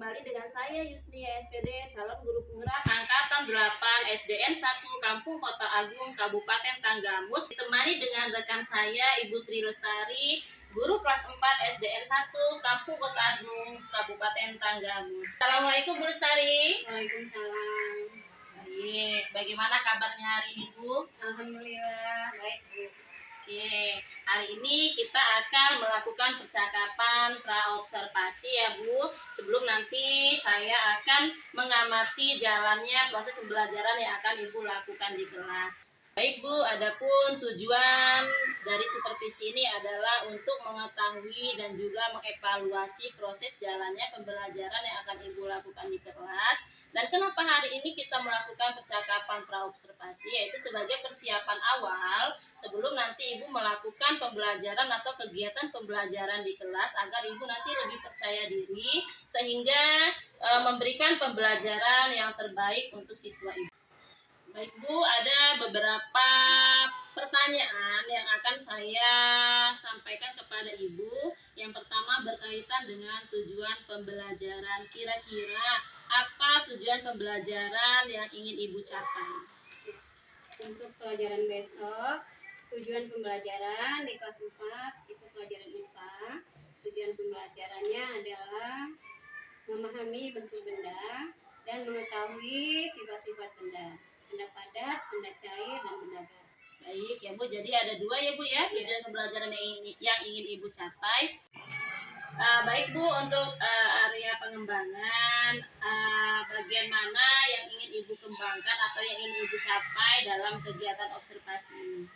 kembali dengan saya Yusnia SPD, calon guru penggerak angkatan 8 SDN 1 Kampung Kota Agung, Kabupaten Tanggamus, ditemani dengan rekan saya Ibu Sri Lestari, guru kelas 4 SDN 1 Kampung Kota Agung, Kabupaten Tanggamus. Assalamualaikum Bu Lestari. Waalaikumsalam. Baik, bagaimana kabarnya hari ini Bu? Alhamdulillah baik Bu. Oke, hari ini kita akan melakukan percakapan praobservasi ya Bu. Sebelum nanti saya akan mengamati jalannya proses pembelajaran yang akan Ibu lakukan di kelas. Baik Bu, adapun tujuan dari supervisi ini adalah untuk mengetahui dan juga mengevaluasi proses jalannya pembelajaran yang akan Ibu lakukan di kelas. Dan kenapa hari ini kita melakukan percakapan praobservasi, yaitu sebagai persiapan awal sebelum nanti Ibu melakukan pembelajaran atau kegiatan pembelajaran di kelas, agar Ibu nanti lebih percaya diri sehingga memberikan pembelajaran yang terbaik untuk siswa Ibu. Baik Bu, ada beberapa pertanyaan yang akan saya sampaikan kepada Ibu. Yang pertama berkaitan dengan tujuan pembelajaran. Kira-kira apa tujuan pembelajaran yang ingin Ibu capai? Untuk pelajaran besok, tujuan pembelajaran di kelas 4 itu pelajaran IPA. Tujuan pembelajarannya adalah memahami bentuk benda dan mengetahui sifat-sifat benda. Benda padat, benda cair, dan benda gas. Baik ya Bu, jadi ada dua ya Bu ya tujuan pembelajaran yang ingin Ibu capai. Baik Bu, untuk area pengembangan, bagian mana yang ingin Ibu kembangkan atau yang ingin Ibu capai dalam kegiatan observasi ini?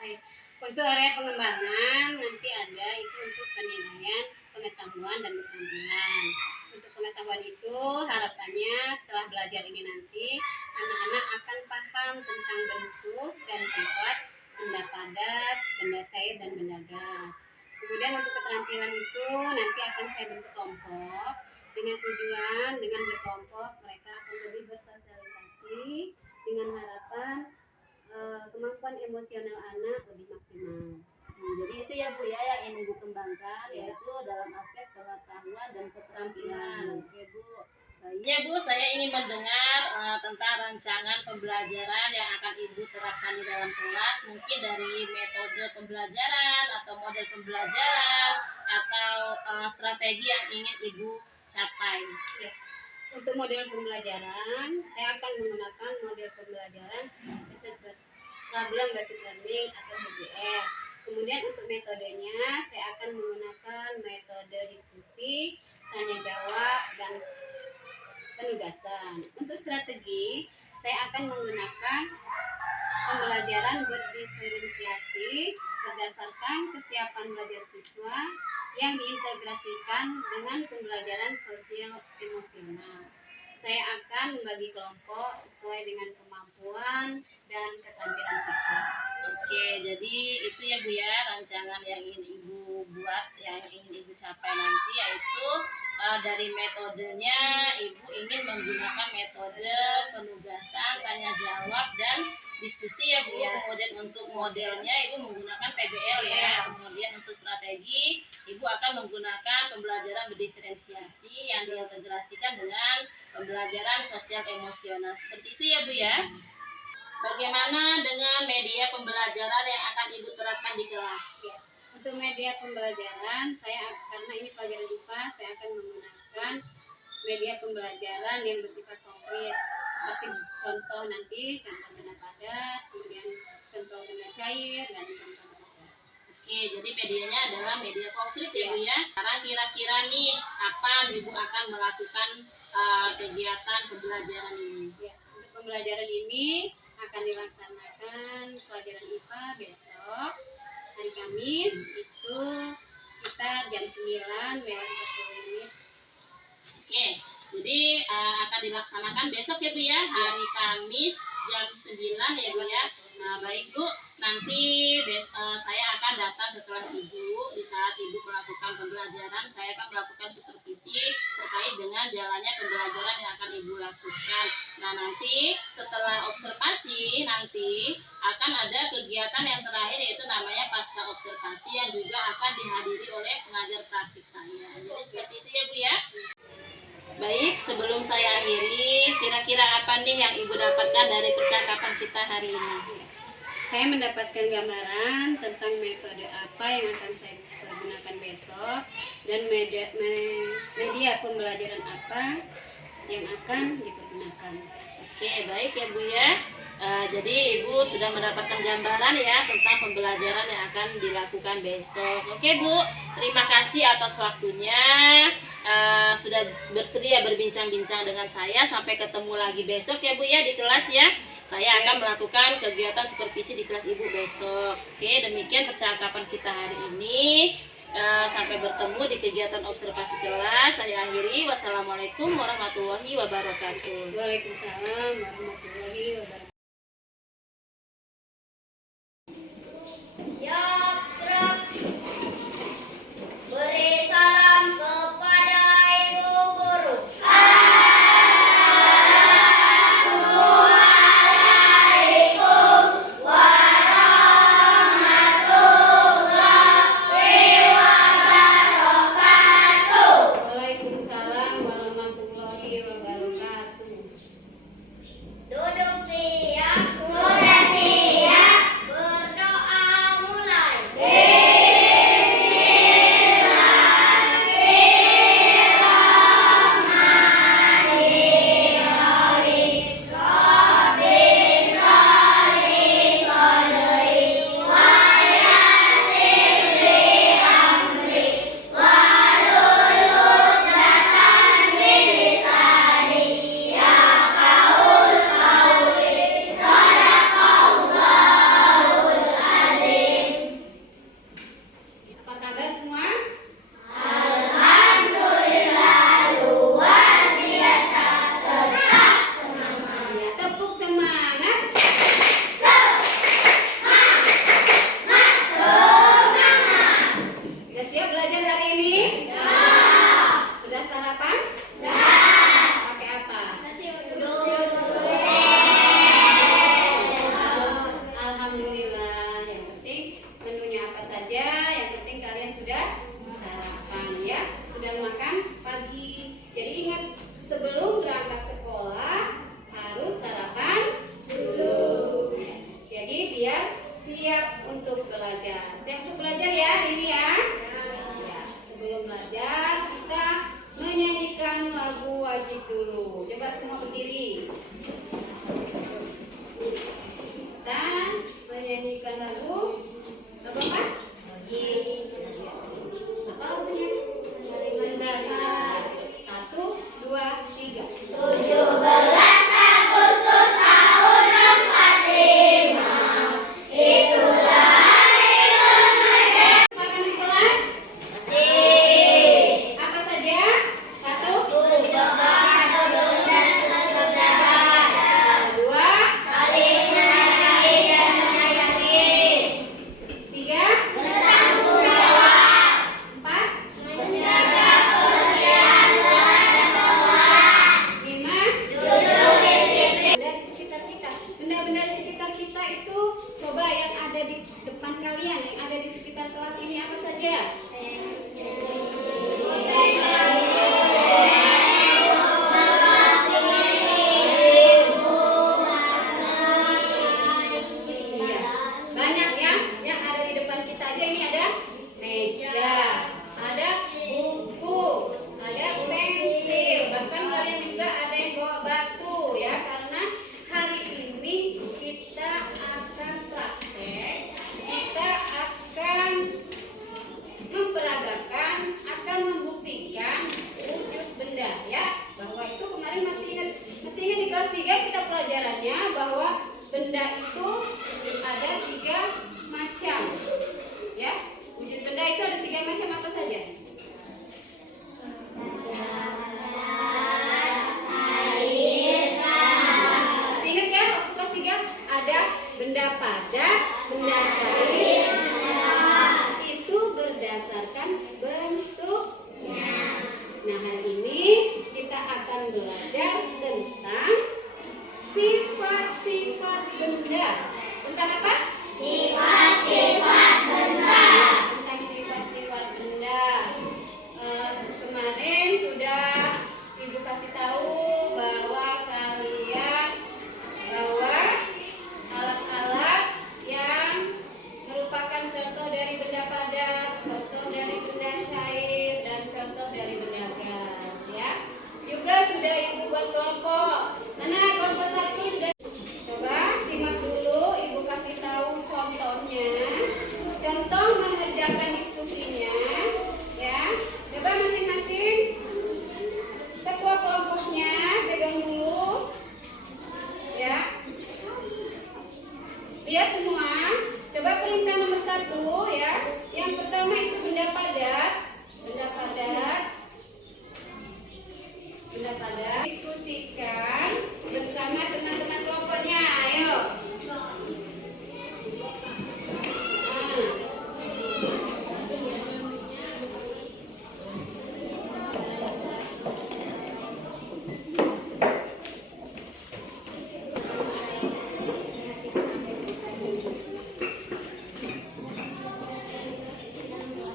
Baik. Untuk area pengembangan nanti ada itu untuk penilaian, pengetahuan, dan keterampilan. Untuk pengetahuan itu harapannya setelah belajar ini nanti anak-anak akan paham tentang bentuk dan sifat benda padat, benda cair, dan benda gas. Kemudian untuk keterampilan itu nanti akan saya bentuk kelompok dengan tujuan dengan berkelompok mereka akan lebih bersosialisasi dengan harapan kemampuan emosional anak lebih maksimal. Jadi itu ya Bu ya yang ingin Ibu kembangkan, yaitu dalam aspek pengetahuan dan keterampilan. Oke Bu. Baik. Ya Bu, saya ingin mendengar tentang rancangan pembelajaran yang akan Ibu terapkan di dalam kelas. Mungkin dari metode pembelajaran atau model pembelajaran atau strategi yang ingin Ibu capai. Ya. Untuk model pembelajaran, saya akan menggunakan model pembelajaran Problem Based Learning atau PBL. Kemudian untuk metodenya, saya akan menggunakan metode diskusi, tanya jawab, dan penugasan. Untuk strategi, saya akan menggunakan pembelajaran berdiferensiasi berdasarkan kesiapan belajar siswa yang diintegrasikan dengan pembelajaran sosial emosional. Saya akan membagi kelompok sesuai dengan kemampuan dan keterampilan siswa. Oke, jadi itu ya Bu ya rancangan yang ingin Ibu buat, yang ingin Ibu capai nanti, yaitu dari metodenya Ibu ingin menggunakan metode penugasan, tanya jawab, dan diskusi ya Bu. Kemudian untuk modelnya Ibu menggunakan PBL ya. Kemudian untuk strategi Ibu akan menggunakan pembelajaran berdiferensiasi yang diintegrasikan dengan pembelajaran sosial emosional. Seperti itu ya Bu ya. Bagaimana dengan media pembelajaran yang akan Ibu terapkan di kelas? Ya. Untuk media pembelajaran, karena ini pelajaran IPA, saya akan menggunakan media pembelajaran yang bersifat konkret, seperti contoh benda padat, kemudian contoh benda cair, dan contoh benda gas. Oke, jadi medianya adalah media konkret ya Bu ya. Sekarang kira-kira nih kapan Ibu akan melakukan kegiatan pembelajaran ini? Ya, untuk pembelajaran ini akan dilaksanakan pelajaran IPA besok hari Kamis itu sekitar jam 9 lewat 40 menit. Oke, jadi akan dilaksanakan besok ya Bu ya, hari Kamis jam 9 ya Bu ya. Nah baik Bu, nanti saya akan datang ke kelas Ibu. Di saat Ibu melakukan pembelajaran, saya akan melakukan supervisi terkait dengan jalannya pembelajaran yang akan Ibu lakukan. Nah nanti setelah observasi nanti akan ada kegiatan yang terakhir, yaitu namanya pasca observasi, yang juga akan dihadiri oleh pengajar praktik saya. Jadi seperti itu ya Bu ya. Baik kira-kira apa nih yang Ibu dapatkan dari percakapan kita hari ini? Saya mendapatkan gambaran tentang metode apa yang akan saya pergunakan besok dan media pembelajaran apa yang akan dipergunakan. Oke, baik ya Bu ya. Jadi Ibu sudah mendapatkan gambaran ya tentang pembelajaran yang akan dilakukan besok. Oke Bu, terima kasih atas waktunya. Sudah bersedia berbincang-bincang dengan saya. Sampai ketemu lagi besok ya Bu ya di kelas ya. Saya akan melakukan kegiatan supervisi di kelas Ibu besok. Oke, demikian percakapan kita hari ini. Sampai bertemu di kegiatan observasi kelas. Saya akhiri. Wassalamualaikum warahmatullahi wabarakatuh. Waalaikumsalam warahmatullahi wabarakatuh. Beri salam kepada ibu guru. Waalaikumsalam warahmatullahi wabarakatuh. Duduk siap. Sudah siap. Berdoa mulai. Apa kabar semua? Ya, tepuk semangat. Sudah siap belajar hari ini? Sudah sarapan? Pakai apa? Alhamdulillah. Yang penting menunya apa saja, yang penting kalian sudah sarapan ya, sudah makan pagi. Jadi ingat, sebelum berangkat sekolah harus sarapan dulu. Jadi biar siap untuk belajar. Siap untuk belajar ya hari ini ya. Ya, sebelum belajar kita menyanyikan lagu wajib dulu. Coba semua berdiri. Kita menyanyikan lagu apa? Apa lagunya? 1, 2, 3. 17 Agustus tahun 45. Itulah hari kemerdekaan. Makan di kelas? Masih. Apa saja? 1, Berdoa sebelum dan sesudah. 2, Saling menghargai dan buat kelompok. Mana kelompok 1 sudah. Coba simak dulu, Ibu kasih tahu contohnya. Contoh mengerjakan diskusinya, ya. Coba masing-masing. Ketua kelompoknya pegang dulu, ya. Lihat semua. Coba perintah nomor 1, ya. Yang pertama itu benda padat. Benda padat. Benda padat. Diskusikan bersama teman-teman kelompoknya. Ayo.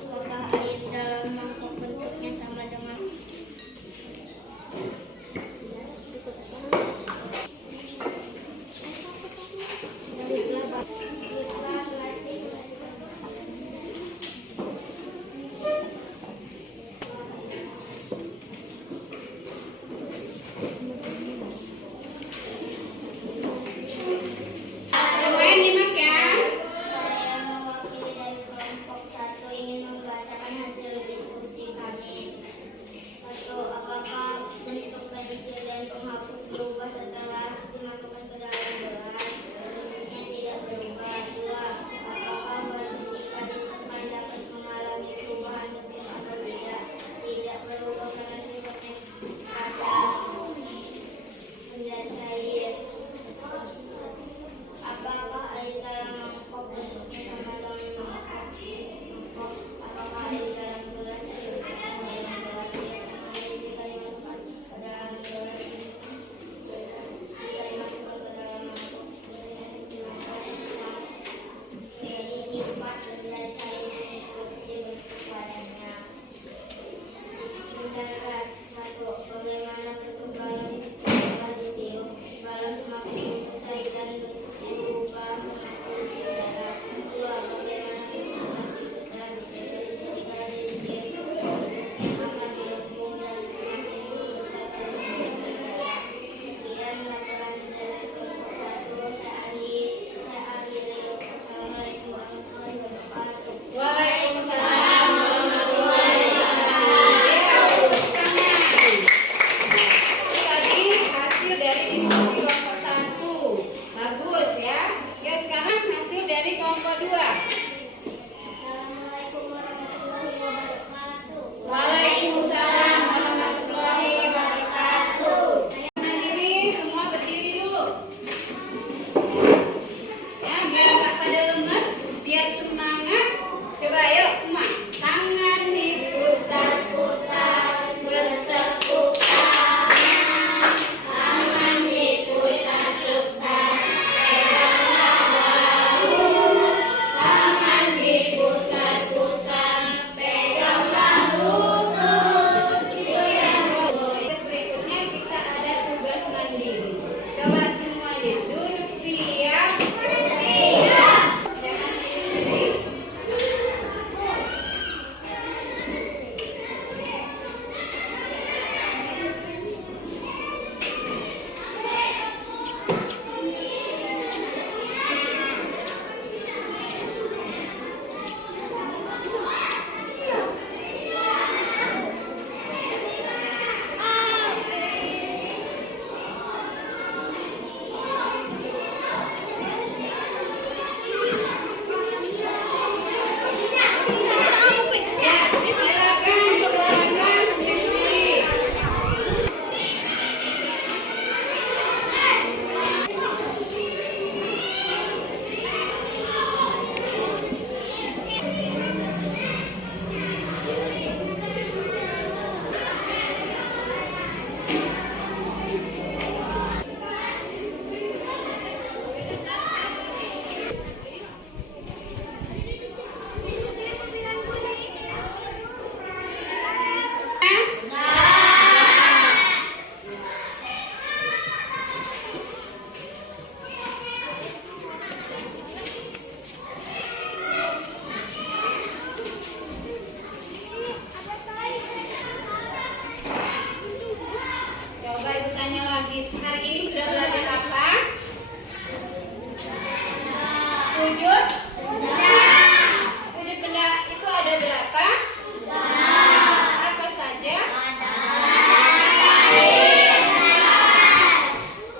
Apakah air dalam mangkok bentuknya sama dengan Semuanya nyimak ya. Saya mewakili dari kelompok 1 ingin membacakan hasil diskusi kami. 1. Apakah bentuk pensil dan penghapus berubah setelah dimasukkan ke dalam gelas? Bentuknya tidak berubah. 2. Apakah batu jika ditekan dapat mengalami perubahan bentuk atau tidak? Tidak berubah karena sifatnya padat, benda cair. Apakah air dalam mangkok bentuknya sama dengan mangkok? Apakah air dalam gelas bentuknya sama dengan gelas? Air jika dimasukkan ke dalam gelas, jika dimasukkan ke dalam mangkok, bentuknya seperti mangkok yang menjadi sifat benda cair mengikuti bentuk padanya. Benda gas. 1. Bagaimana bentuk galon setelah ditiup? Galon semakin besar dan bentuknya berubah semakin isi udara. 2. Bagaimana bentuk plastik setelah ditiris? Jika ditiup, bentuknya akan melengkung dan semakin besar dan isi udara. Sekian laporan dari kelompok 1. Saya akhiri. Wassalamualaikum warahmatullahi wabarakatuh. Waalaikumsalam warahmatullahi wabarakatuh. Bagus, tangan. Tadi hasil dari diskusi kelompok 1. Bagus ya. Ya sekarang hasil dari kelompok 2. Assalamualaikum warahmatullahi wabarakatuh. Waalaikumsalam warahmatullahi wabarakatuh. Mandiri, semua berdiri dulu. Ya, biar nggak pada lemes, biar semangat. Coba ayo semua. Tangan diputar-putar, bertepuk tangan. Tangan diputar-putar, peganglah bahu. Tangan diputar-putar, peganglah lutut. Terus berikutnya kita ada tugas mandiri. Coba semuanya duduk siap. Jangan diri. Ya, silakan silakan sendiri. Coba Ibu tanya lagi, hari ini sudah belajar apa? Wujud? Wujud benda itu ada berapa? Apa saja?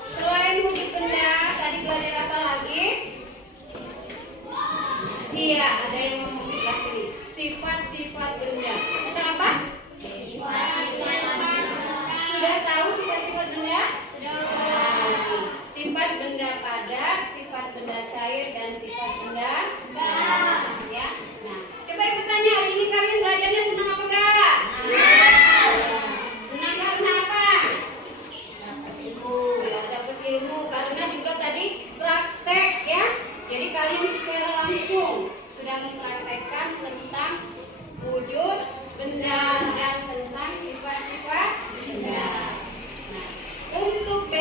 Selain wujud benda, tadi belajar apa lagi? Iya, ada yang ngomong sebelah sini. Sifat-sifat benda. Kita apa? Sudah tahu sifat-sifat benda? Sudah. Sifat benda padat, sifat benda cair, dan sifat benda gas. Ya. Nah, coba Ibu tanya, hari ini kalian belajarnya senang apa enggak? Senang karena apa? Dapat ilmu. Karena juga tadi praktek ya. Jadi kalian secara langsung sudah mempraktekkan tentang wujud benda dan tentang sifat-sifat benda. Nah, untuk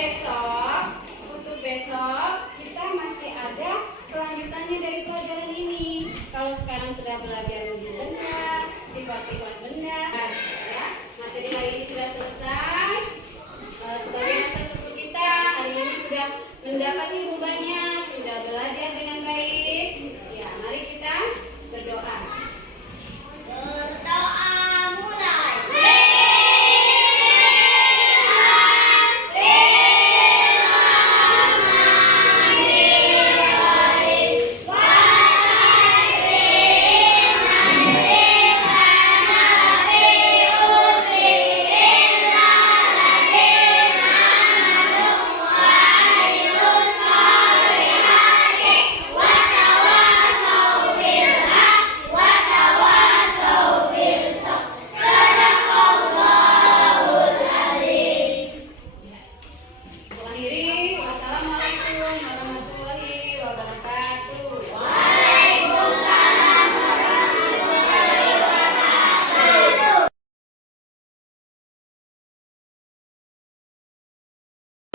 besok kita masih ada kelanjutannya dari pelajaran ini. Kalau sekarang sudah belajar wujud benda, sifat-sifat benda, ya, materi hari ini sudah selesai. Sebagai masa suku kita hari ini sudah mendapat ilmu banyak, sudah belajar dengan baik. Ya, mari kita berdoa. Berdoa mulai. Akhiri, wassalamualaikum warahmatullahi wabarakatuh.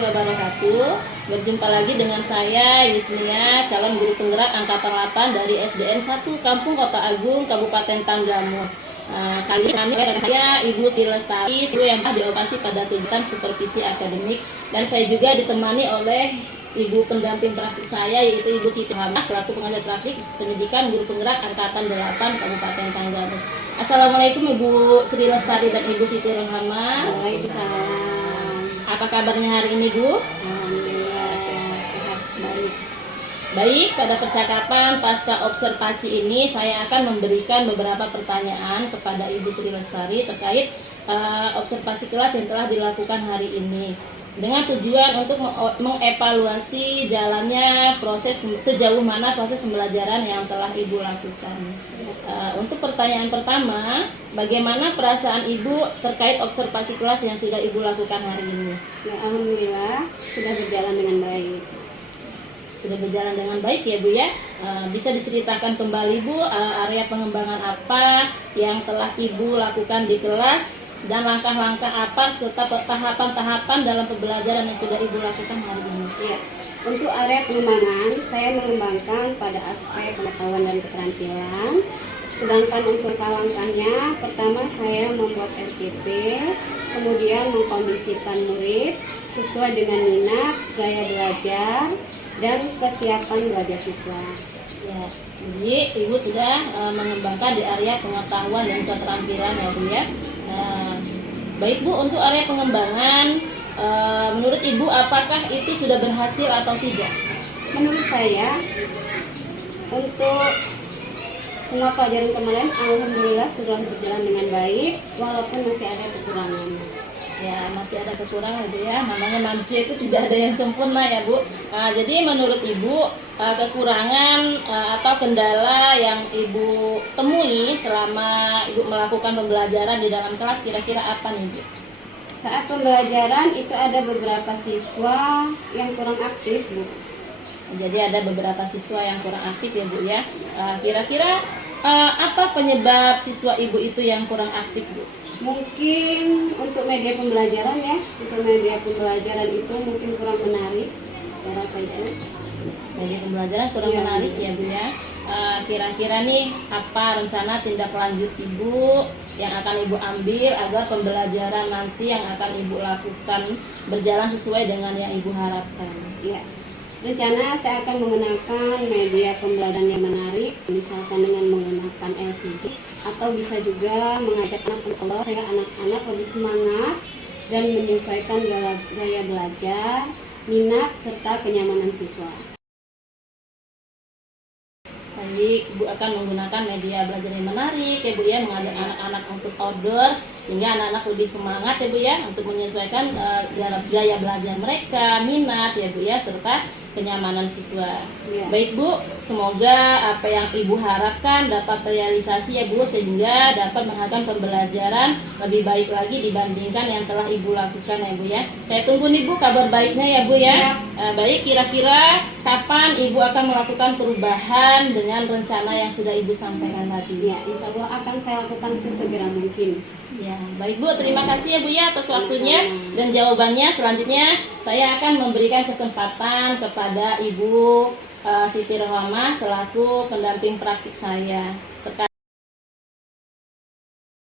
Wabarakatuh. Berjumpa lagi dengan saya Yusmia, calon guru penggerak angkatan 8 dari SDN 1 Kampung Kota Agung, Kabupaten Tanggamus. Kali ini saya Ibu Sri Lestari, ibu yang dioperasi pada tuntutan supervisi akademik, dan saya juga ditemani oleh ibu pendamping praktik saya, yaitu Ibu Siti Rohama selaku pengajar praktik pendidikan guru penggerak angkatan 8 Kabupaten Tanggamus. Assalamualaikum Ibu Sri Lestari dan Ibu Siti Rohama. Waalaikumsalam. Apa kabarnya hari ini, Bu? Alhamdulillah sehat baik. Baik, pada percakapan pasca observasi ini saya akan memberikan beberapa pertanyaan kepada Ibu Sri Lestari terkait observasi kelas yang telah dilakukan hari ini, dengan tujuan untuk mengevaluasi jalannya proses, sejauh mana proses pembelajaran yang telah Ibu lakukan. Untuk pertanyaan pertama, bagaimana perasaan Ibu terkait observasi kelas yang sudah Ibu lakukan hari ini? Ya, alhamdulillah sudah berjalan dengan baik. Sudah berjalan dengan baik ya Bu ya. Bisa diceritakan kembali Bu, area pengembangan apa yang telah Ibu lakukan di kelas, dan langkah-langkah apa serta tahapan-tahapan dalam pembelajaran yang sudah Ibu lakukan hari ini? Ya, untuk area pengembangan saya mengembangkan pada aspek pengetahuan dan keterampilan. Sedangkan untuk langkahnya, pertama saya membuat RTP, kemudian mengkondisikan murid sesuai dengan minat, gaya belajar, dan kesiapan belajar siswa. Ya, jadi Ibu sudah mengembangkan di area pengetahuan dan keterampilan ya Bu ya. Baik Bu, untuk area pengembangan, menurut Ibu apakah itu sudah berhasil atau tidak? Menurut saya, untuk semua pelajaran kemarin alhamdulillah sudah berjalan dengan baik, walaupun masih ada kekurangan. Ya, masih ada kekurangan Bu ya. Namanya manusia itu tidak ada yang sempurna ya Bu. Jadi menurut Ibu, kekurangan atau kendala yang Ibu temui selama Ibu melakukan pembelajaran di dalam kelas kira-kira apa nih Bu? Saat pembelajaran itu ada beberapa siswa yang kurang aktif, Bu. Jadi ada beberapa siswa yang kurang aktif ya Bu ya. Kira-kira apa penyebab siswa Ibu itu yang kurang aktif Bu? Mungkin untuk media pembelajaran ya, untuk media pembelajaran itu mungkin kurang menarik, saya rasa itu. Media pembelajaran kurang Iya, menarik Bu. ya Bu ya. kira-kira nih apa rencana tindak lanjut Ibu yang akan Ibu ambil agar pembelajaran nanti yang akan Ibu lakukan berjalan sesuai dengan yang Ibu harapkan? Ya, rencana saya akan menggunakan media pembelajaran yang menarik, misalkan dengan menggunakan LCD, atau bisa juga mengajak anak-anak saya anak-anak lebih semangat dan menyesuaikan gaya belajar, minat serta kenyamanan siswa. Baik, Ibu akan menggunakan media belajar yang menarik ya Bu ya, mengajak anak-anak untuk outdoor sehingga anak-anak lebih semangat ya Bu ya untuk menyesuaikan gaya belajar mereka, minat ya Bu ya, serta kenyamanan siswa. Ya. Baik Bu, semoga apa yang Ibu harapkan dapat terrealisasi ya Bu, sehingga dapat menghasilkan pembelajaran lebih baik lagi dibandingkan yang telah Ibu lakukan ya Bu ya. Saya tunggu nih Bu kabar baiknya ya Bu ya. Baik, kira-kira kapan Ibu akan melakukan perubahan dengan rencana yang sudah Ibu sampaikan tadi? Ya, insya Allah akan saya lakukan sesegera mungkin. Ya, baik Bu, terima kasih ya Bu ya atas waktunya dan jawabannya. Selanjutnya saya akan memberikan kesempatan kepada Ibu Siti Rohmah selaku pendamping praktik saya.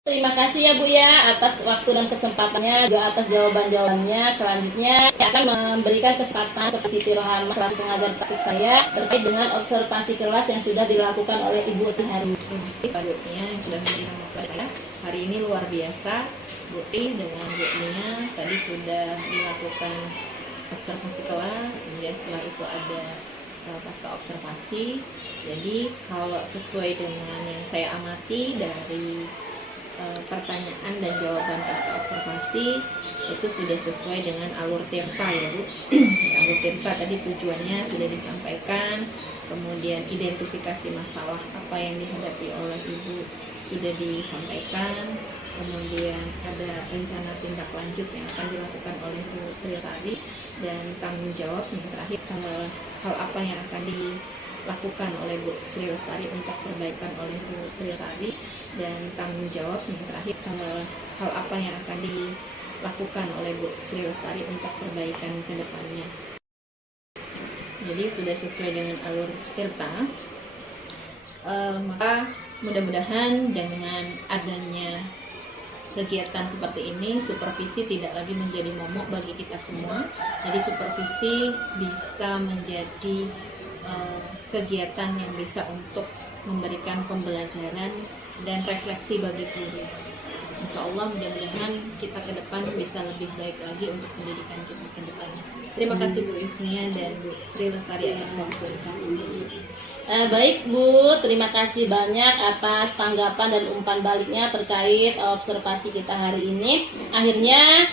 Terima kasih ya Bu ya atas waktu dan kesempatannya, juga atas jawaban-jawabannya. Selanjutnya saya akan memberikan kesempatan kepada Siti Rohmah selaku pengajar praktik saya terkait dengan observasi kelas yang sudah dilakukan oleh Ibu hari ini. Terima kasih Pak Dusnya yang sudah memberikan waktu saya. Hari ini luar biasa, Bu Sri dengan Bu Nia tadi sudah dilakukan observasi kelas, kemudian setelah itu ada pasca observasi. Jadi kalau sesuai dengan yang saya amati dari pertanyaan dan jawaban pasca observasi itu sudah sesuai dengan alur tirta ya Bu. Alur tirta tadi tujuannya sudah disampaikan, kemudian identifikasi masalah apa yang dihadapi oleh Ibu sudah disampaikan, kemudian ada rencana tindak lanjut yang akan dilakukan oleh Bu Sri Lestari, dan tanggung jawab yang terakhir hal apa yang akan dilakukan oleh Bu Sri Lestari untuk perbaikan oleh Bu Sri Lestari, dan tanggung jawab yang terakhir hal apa yang akan dilakukan oleh Bu Sri Lestari untuk perbaikan ke depannya. Jadi sudah sesuai dengan alur tirta. Maka mudah-mudahan dengan adanya kegiatan seperti ini, supervisi tidak lagi menjadi momok bagi kita semua. Jadi supervisi bisa menjadi kegiatan yang bisa untuk memberikan pembelajaran dan refleksi bagi guru. Insya Allah mudah-mudahan kita ke depan bisa lebih baik lagi untuk pendidikan kita ke depan. Terima kasih Bu Yusnia dan Bu Sri Lestari atas waktu. Baik Bu, terima kasih banyak atas tanggapan dan umpan baliknya terkait observasi kita hari ini. Akhirnya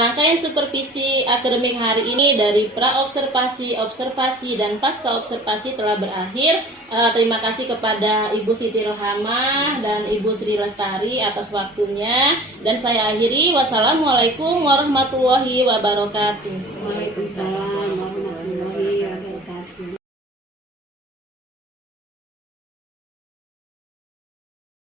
rangkaian supervisi akademik hari ini dari pra-observasi, observasi, dan pasca observasi telah berakhir. Terima kasih kepada Ibu Siti Rohmah dan Ibu Sri Lestari atas waktunya. Dan saya akhiri, wassalamualaikum warahmatullahi wabarakatuh. Waalaikumsalam warahmatullahi wabarakatuh.